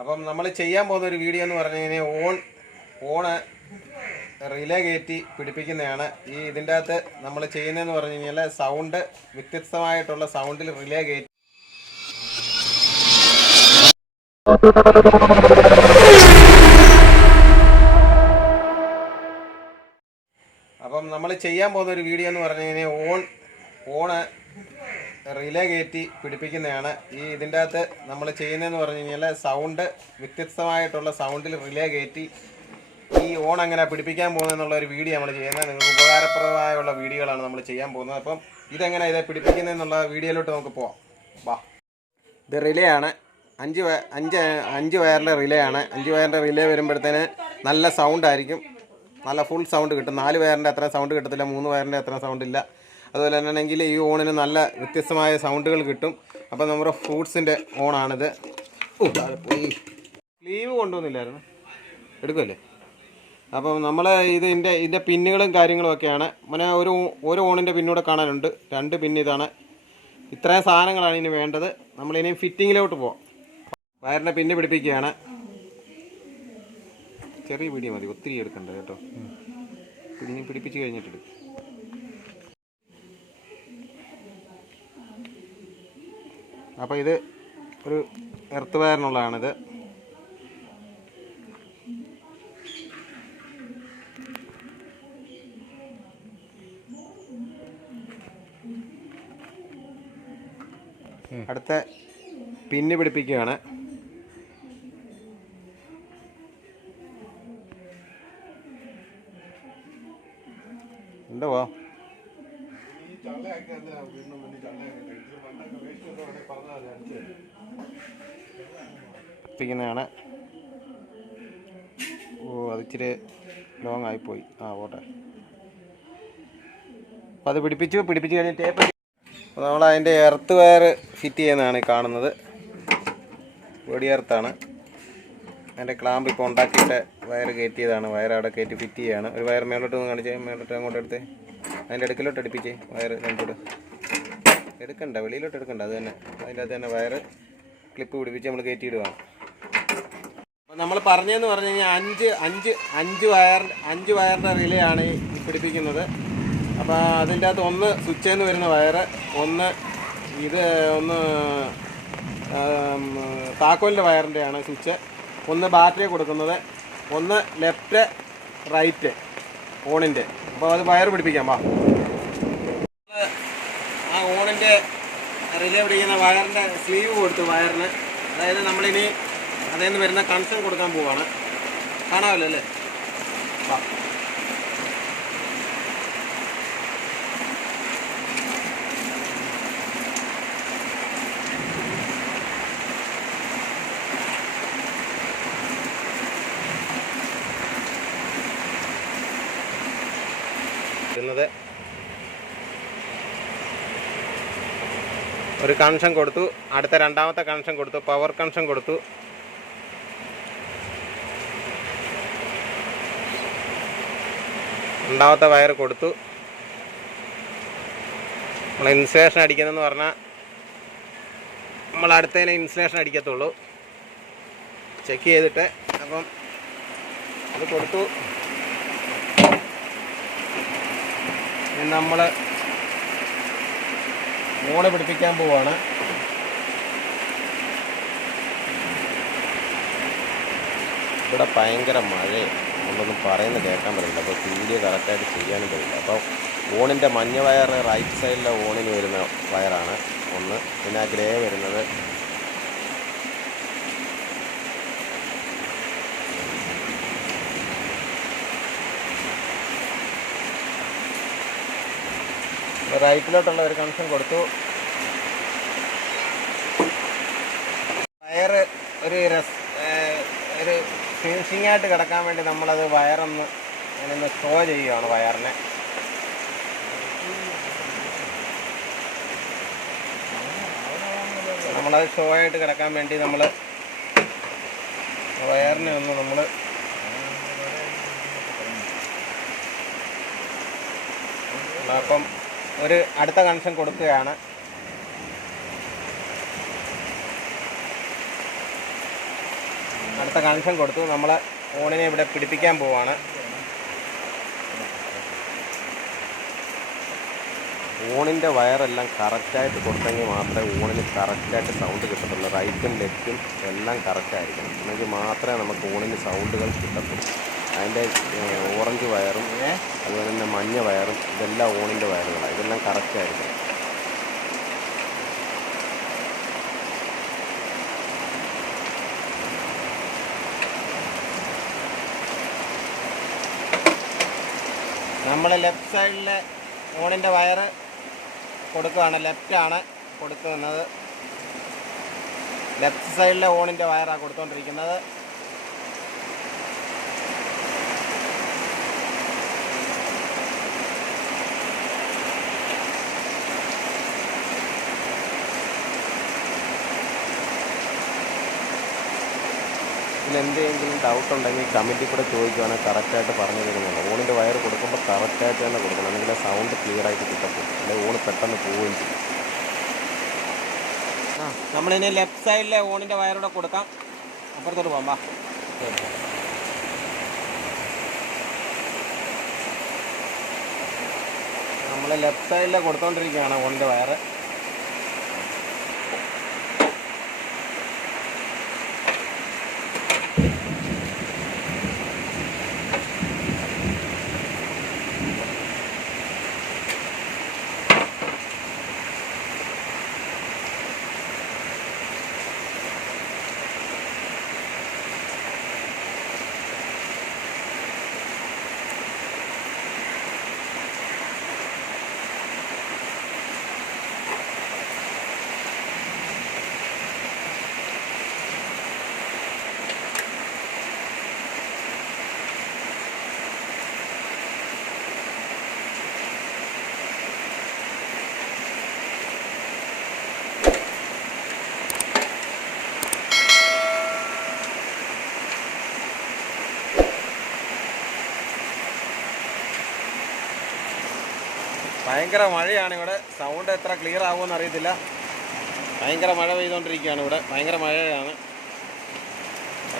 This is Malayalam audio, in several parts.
അപ്പം നമ്മൾ ചെയ്യാൻ പോകുന്ന ഒരു വീഡിയോ എന്ന് പറഞ്ഞു കഴിഞ്ഞാൽ ഓണ് റിലേ കയറ്റി പിടിപ്പിക്കുന്നതാണ്. ഇതിൻ്റെ അകത്ത് നമ്മൾ ചെയ്യുന്നതെന്ന് പറഞ്ഞു കഴിഞ്ഞാൽ സൗണ്ട് വ്യത്യസ്തമായിട്ടുള്ള സൗണ്ടിൽ റിലേ കയറ്റി അപ്പം നമ്മൾ ചെയ്യാൻ പോകുന്ന ഒരു വീഡിയോ എന്ന് പറഞ്ഞു കഴിഞ്ഞാൽ ഓണ് റിലേ കയറ്റി പിടിപ്പിക്കുന്നതാണ്. ഇതിൻ്റെ അകത്ത് നമ്മൾ ചെയ്യുന്നതെന്ന് പറഞ്ഞു കഴിഞ്ഞാൽ സൗണ്ട് വ്യത്യസ്തമായിട്ടുള്ള സൗണ്ടിൽ റിലേ കയറ്റി ഓൺ എങ്ങനെ പിടിപ്പിക്കാൻ പോകുന്നതെന്നുള്ള ഒരു വീഡിയോ നമ്മൾ ചെയ്യുന്നത്. നിങ്ങൾക്ക് ഉപകാരപ്രദമായുള്ള വീഡിയോകളാണ് നമ്മൾ ചെയ്യാൻ പോകുന്നത്. അപ്പം ഇതെങ്ങനെ പിടിപ്പിക്കുന്നതെന്നുള്ള വീഡിയോയിലോട്ട് നമുക്ക് പോവാം. വാ, ഇത് റിലേ ആണ്. അഞ്ച് വയറിൻ്റെ റിലേ ആണ്. 5 വയറിൻ്റെ റിലേ വരുമ്പോഴത്തേന് നല്ല സൗണ്ട് ആയിരിക്കും, നല്ല ഫുൾ സൗണ്ട് കിട്ടും. 4 വയറിൻ്റെ അത്ര സൗണ്ട് കിട്ടത്തില്ല, 3 വയറിൻ്റെ അത്ര സൗണ്ട് ഇല്ല. അതുപോലെ തന്നെ ആണെങ്കിൽ ഈ ഓണിന് നല്ല വ്യത്യസ്തമായ സൗണ്ടുകൾ കിട്ടും. അപ്പോൾ നമ്മുടെ ഫ്രൂട്ട്സിൻ്റെ ഓണാണിത്. പോയി സ്ലീവ് കൊണ്ടുവന്നില്ലായിരുന്നു, എടുക്കുമല്ലേ? അപ്പം നമ്മൾ ഇതിൻ്റെ പിന്നുകളും കാര്യങ്ങളും ഒക്കെയാണ്. പിന്നെ ഒരു ഓണിൻ്റെ പിന്നൂടെ കാണാനുണ്ട്. 2 പിന്ന് ഇതാണ്. ഇത്രയും സാധനങ്ങളാണ് ഇനി വേണ്ടത്. നമ്മളിനി ഫിറ്റിങ്ങിലോട്ട് പോവാം. വയറിൻ്റെ പിന്ന് പിടിപ്പിക്കുകയാണ്. ചെറിയ പിടി മതി, ഒത്തിരി എടുക്കണ്ട കേട്ടോ. പിന്നി പിടിപ്പിച്ച് കഴിഞ്ഞിട്ട് അപ്പോൾ ഇത് ഒരു എർത്ത് വയറിനുള്ളതാണിത്. അടുത്ത പിന്ന് പിടിപ്പിക്കുകയാണ്. ഉണ്ടോ പിടിപ്പിക്കുന്നതാണ്. അത് ഇച്ചിരി ലോങ് ആയിപ്പോയി. പോട്ടെ. അപ്പോൾ അത് പിടിപ്പിച്ച് കഴിഞ്ഞ് ടേപ്പ് അപ്പോൾ നമ്മൾ അതിൻ്റെ എർത്ത് വയർ ഫിറ്റ് ചെയ്യുന്നതാണ് കാണുന്നത്. ബോഡി എർത്താണ്. അതിൻ്റെ ക്ലാമ്പ് ഇപ്പോൾ ഉണ്ടാക്കിയിട്ട് വയർ കയറ്റിയതാണ്. വയർ അവിടെ കയറ്റി ഫിറ്റ് ചെയ്യുകയാണ്. ഒരു വയർ മേലോട്ട് ഒന്ന് കാണിച്ചേ, മേലോട്ട് അങ്ങോട്ട് എടുത്ത് അതിൻ്റെ അടുക്കിലോട്ട് അടുപ്പിച്ചേ. വയർ രണ്ടോട് എടുക്കണ്ട, വെളിയിലോട്ട് എടുക്കണ്ട. അത് തന്നെ അതിൻ്റെ അകത്ത് തന്നെ വയർ ക്ലിപ്പ് പിടിപ്പിച്ച് നമ്മൾ കയറ്റിയിടുകയാണ്. അപ്പോൾ നമ്മൾ പറഞ്ഞതെന്ന് പറഞ്ഞു കഴിഞ്ഞാൽ അഞ്ച് വയറിൻ്റെ റിലേ ആണ് ഈ പിടിപ്പിക്കുന്നത്. അപ്പോൾ അതിൻ്റെ അകത്ത് ഒന്ന് സ്വിച്ചിൽ നിന്ന് വരുന്ന വയറ്, ഒന്ന് താക്കോലിൻ്റെ വയറിൻ്റെയാണ് സ്വിച്ച്, ഒന്ന് ബാറ്ററി കൊടുക്കുന്നത്, ഒന്ന് ലെഫ്റ്റ് റൈറ്റ് ഓണിൻ്റെ. അപ്പോൾ അത് വയർ പിടിപ്പിക്കാം. വാ, ആ ഓണിൻ്റെ റിലേ പിടിക്കുന്ന വയറിൻ്റെ സ്ലീവ് കൊടുത്തു വയറിന്. അതായത് നമ്മളിനി അതിൽ നിന്ന് വരുന്ന കണക്ഷൻ കൊടുക്കാൻ പോവാണ്. കാണാമല്ലോ അല്ലേ? വാ, ഒരു കണക്ഷൻ കൊടുത്തു. അടുത്ത രണ്ടാമത്തെ കണക്ഷൻ കൊടുത്തു, പവർ കണക്ഷൻ കൊടുത്തു. രണ്ടാമത്തെ വയർ കൊടുത്തു. നമ്മൾ ഇൻസുലേഷൻ അടിക്കുന്നതെന്ന് പറഞ്ഞാൽ നമ്മൾ അടുത്തതിനെ ഇൻസുലേഷൻ അടിക്കത്തുള്ളൂ. ചെക്ക് ചെയ്തിട്ട് അപ്പം അത് കൊടുത്തു. നമ്മൾ ഓണ് പിടിപ്പിക്കാൻ പോവാണ്. ഇവിടെ ഭയങ്കര മഴയാണ്, നമ്മളൊന്നും പറയുന്നത് കേൾക്കാൻ പറ്റില്ല. അപ്പോൾ വീഡിയോ കറക്റ്റായിട്ട് ചെയ്യാനും കഴിയില്ല. അപ്പോൾ ഓണിൻ്റെ മഞ്ഞ വയർ റൈറ്റ് സൈഡിലെ ഓണിന് വരുന്ന വയറാണ് ഒന്ന്. പിന്നെ ആ ഗ്രേ വരുന്നത് റൈറ്റിലോട്ടുള്ള ഒരു കണക്ഷൻ കൊടുത്തു. വയറ് ഒരു ഫിനിഷിംഗ് ആയിട്ട് കിടക്കാൻ വേണ്ടി നമ്മളത് വയറൊന്ന് അങ്ങനെയൊന്ന് ഷോ ചെയ്യുകയാണ്. വയറിനെ നമ്മളത് ഷോ ആയിട്ട് കിടക്കാൻ വേണ്ടി നമ്മൾ വയറിനെ ഒന്ന് നമ്മൾ അപ്പം ഒരു അടുത്ത കണക്ഷൻ കൊടുക്കുകയാണ്. അടുത്ത കണക്ഷൻ കൊടുത്തു. നമ്മൾ ഓണിനെ ഇവിടെ പിടിപ്പിക്കാൻ പോവാണ്. ഓണിൻ്റെ വയറെല്ലാം കറക്റ്റായിട്ട് കൊടുത്തെങ്കിൽ മാത്രമേ ഓണിന് കറക്റ്റായിട്ട് സൗണ്ട് കിട്ടത്തുള്ളൂ. റൈറ്റും ലെഫ്റ്റും എല്ലാം കറക്റ്റായിരിക്കണം. എന്നെങ്കിൽ മാത്രമേ നമുക്ക് ഓണിന് സൗണ്ടുകൾ കിട്ടത്തുള്ളൂ. അതിൻ്റെ ഓറഞ്ച് വയറും അതുപോലെ തന്നെ മഞ്ഞ വയറും ഇതെല്ലാം ഓണിൻ്റെ വയറുകളാണ്. ഇതെല്ലാം കറക്റ്റായിരിക്കണം. നമ്മൾ ലെഫ്റ്റ് സൈഡിലെ ഓണിൻ്റെ വയറ് കൊടുക്കുകയാണ്. ലെഫ്റ്റാണ് കൊടുക്കുന്നത്. ലെഫ്റ്റ് സൈഡിലെ ഓണിൻ്റെ വയറാണ് കൊടുത്തുകൊണ്ടിരിക്കുന്നത്. ഇതിലെന്തെങ്കിലും ഡൗട്ട് ഉണ്ടെങ്കിൽ കമൻറ്റിൽ കൂടെ ചോദിക്കുകയാണെങ്കിൽ കറക്റ്റായിട്ട് പറഞ്ഞു തരുന്നുള്ളൂ. ഓണിൻ്റെ വയർ കൊടുക്കുമ്പോൾ കറക്റ്റായിട്ട് തന്നെ കൊടുക്കണം. അല്ലെങ്കിൽ സൗണ്ട് ക്ലിയർ ആയിട്ട് കിട്ടത്തില്ല. അല്ലെങ്കിൽ ഓണ് പെട്ടെന്ന് പോവുകയും ചെയ്യും. നമ്മളിനി ലെഫ്റ്റ് സൈഡിലെ ഓണിൻ്റെ വയറൂടെ കൊടുക്കാം. അപ്പുറത്തോട്ട് പോകാം. നമ്മൾ ലെഫ്റ്റ് സൈഡിലെ കൊടുത്തോണ്ടിരിക്കുകയാണ് ഓണിൻ്റെ വയറ്. ഭയങ്കര മഴയാണ് ഇവിടെ. സൗണ്ട് എത്ര ക്ലിയർ ആകുമെന്ന് അറിയത്തില്ല. ഭയങ്കര മഴ പെയ്തുകൊണ്ടിരിക്കുകയാണ് ഇവിടെ. ഭയങ്കര മഴയാണ്.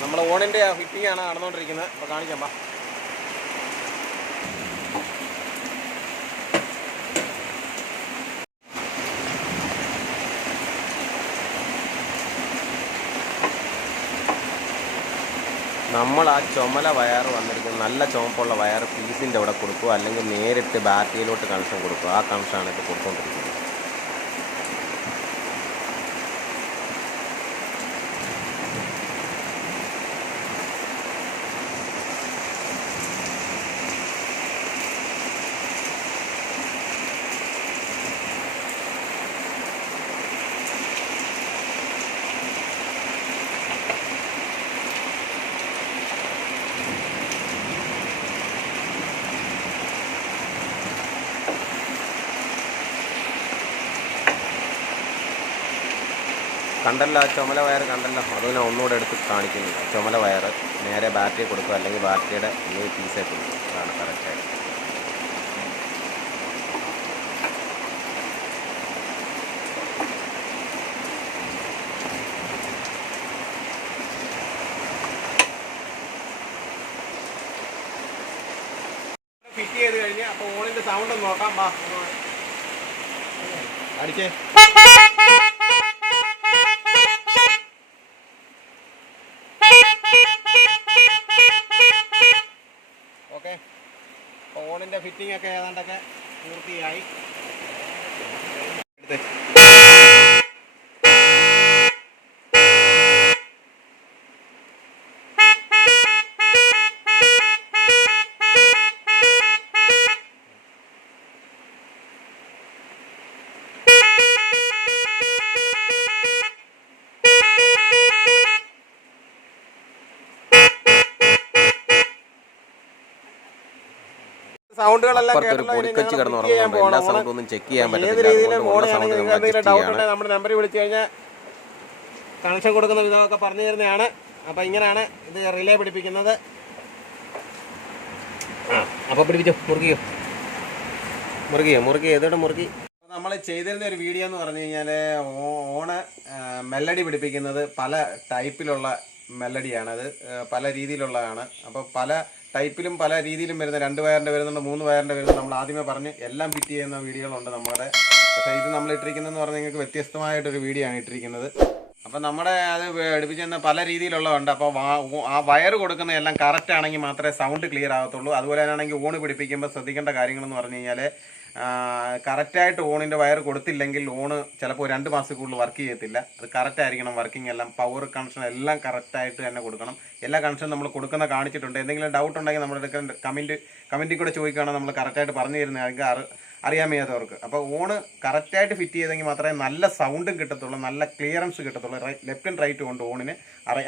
നമ്മൾ ഓണിൻ്റെ ഫിറ്റിംഗാണ് നടന്നുകൊണ്ടിരിക്കുന്നത്. അപ്പോൾ കാണിക്കാം. നമ്മൾ ആ ചുമല വയർ വന്നിരിക്കുന്നത് നല്ല ചുമപ്പുള്ള വയർ പീസിൻ്റെ അവിടെ കൊടുക്കുക, അല്ലെങ്കിൽ നേരിട്ട് ബാറ്ററിയിലോട്ട് കണക്ഷൻ കൊടുക്കുക. ആ കണക്ഷനാണ് ഇപ്പോൾ കൊടുത്തുകൊണ്ടിരിക്കുന്നത്. കണ്ടല്ലോ, ആ ചുമല വയർ കണ്ടല്ലോ. അത് ഞാൻ ഒന്നുകൂടെ എടുത്ത് കാണിക്കുന്നില്ല. ചുമല വയർ നേരെ ബാറ്ററി കൊടുക്കുക, അല്ലെങ്കിൽ ബാറ്ററിയുടെ ഈ പീസായിട്ട് കൊടുക്കുക. അതാണ് കറക്റ്റായിട്ട്. ഫിറ്റ് ചെയ്ത് കഴിഞ്ഞ് അപ്പോൾ ഓണിൻ്റെ സൗണ്ട് ഒന്ന് നോക്കാം. അടിച്ചേ. ഓക്കെ, ഓണിൻ്റെ ഫിറ്റിംഗ് ഒക്കെ ഏതാണ്ടൊക്കെ പൂർത്തിയായി. സൗണ്ടുകളെല്ലാം ചെക്ക് ചെയ്യാൻ പറ്റില്ല. ഡൗട്ട് ഉണ്ടെങ്കിൽ നമ്മുടെ നമ്പറിൽ വിളിച്ചു കഴിഞ്ഞാൽ കണക്ഷൻ കൊടുക്കുന്ന വിധമൊക്കെ പറഞ്ഞു തരുന്നതാണ്. അപ്പം ഇങ്ങനെയാണ് ഇത് റിലേ പിടിപ്പിക്കുന്നത്. അപ്പോൾ പിടിപ്പിച്ചോ, മുറുകിയോ ഇതോടെ മുറുകി. നമ്മൾ ചെയ്തിരുന്ന ഒരു വീഡിയോ എന്ന് പറഞ്ഞു കഴിഞ്ഞാൽ ഓണ് മെലഡി പിടിപ്പിക്കുന്നത് പല ടൈപ്പിലുള്ള മെലഡിയാണ്. അത് പല രീതിയിലുള്ളതാണ്. അപ്പോൾ പല ടൈപ്പിലും പല രീതിയിലും വരുന്ന 2 വയറിൻ്റെ വരുന്നുണ്ട്, 3 വയറിൻ്റെ വരുന്നുണ്ട്. നമ്മൾ ആദ്യമേ പറഞ്ഞ് എല്ലാം ഫിറ്റ് ചെയ്യുന്ന വീഡിയോകളുണ്ട് നമ്മുടെ. പക്ഷേ ഇത് നമ്മൾ ഇട്ടിരിക്കുന്നതെന്ന് പറഞ്ഞാൽ നിങ്ങൾക്ക് വ്യത്യസ്തമായിട്ടൊരു വീഡിയോ ആണ് ഇട്ടിരിക്കുന്നത്. അപ്പം നമ്മുടെ അത് ഘടിപ്പിച്ചിരുന്ന പല രീതിയിലുള്ളതുണ്ട്. അപ്പോൾ ആ വയർ കൊടുക്കുന്ന എല്ലാം കറക്റ്റ് ആണെങ്കിൽ മാത്രമേ സൗണ്ട് ക്ലിയർ ആകത്തുള്ളൂ. അതുപോലെ തന്നെയാണെങ്കിൽ ഓണ് പിടിപ്പിക്കുമ്പോൾ ശ്രദ്ധിക്കേണ്ട കാര്യങ്ങളെന്ന് പറഞ്ഞു കഴിഞ്ഞാൽ കറക്റ്റായിട്ട് ഓണിൻ്റെ വയർ കൊടുത്തില്ലെങ്കിൽ ഓണ് ചിലപ്പോൾ 2 മാസത്തിൽ കൂടുതൽ വർക്ക് ചെയ്യത്തില്ല. അത് കറക്റ്റ് ആയിരിക്കണം. വർക്കിംഗ് എല്ലാം പവർ കണക്ഷൻ എല്ലാം കറക്റ്റായിട്ട് തന്നെ കൊടുക്കണം. എല്ലാ കണക്ഷനും നമ്മൾ കൊടുക്കുന്ന കാണിച്ചിട്ടുണ്ട്. എന്തെങ്കിലും ഡൗട്ട് ഉണ്ടെങ്കിൽ നമ്മുടെ കമൻറ്റിൽ കൂടെ ചോദിക്കുകയാണെങ്കിൽ നമ്മൾ കറക്റ്റായിട്ട് പറഞ്ഞു തരുന്നതായിരിക്കും അറിയാൻ വയ്യാത്തവർക്ക്. അപ്പോൾ ഓണ് കറക്റ്റായിട്ട് ഫിറ്റ് ചെയ്തെങ്കിൽ മാത്രമേ നല്ല സൗണ്ടും കിട്ടത്തുള്ളൂ, നല്ല ക്ലിയറൻസ് കിട്ടത്തുള്ളൂ. ലെഫ്റ്റ് ആൻഡ് റൈറ്റ് കൊണ്ട് ഓണിന്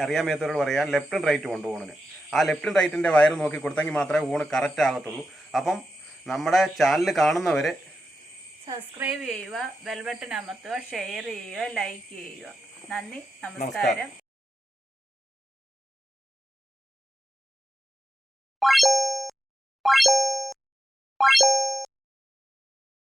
അറിയാൻ വയ്യാത്തവരോട് പറയാം, ലെഫ്റ്റ് ആൻഡ് റൈറ്റ് കൊണ്ട് ഓണിന് ആ ലെഫ്റ്റ് ആൻഡ് റൈറ്റിൻ്റെ വയർ നോക്കി കൊടുത്തെങ്കിൽ മാത്രമേ ഓണ് കറക്റ്റ് ആകത്തുള്ളൂ. അപ്പം നമ്മുടെ ചാനൽ കാണുന്നവർ സബ്സ്ക്രൈബ് ചെയ്യുക, ബെൽ ബട്ടൺ അമർത്തുക, ഷെയർ ചെയ്യുക, ലൈക്ക് ചെയ്യുക. നന്ദി, നമസ്കാരം.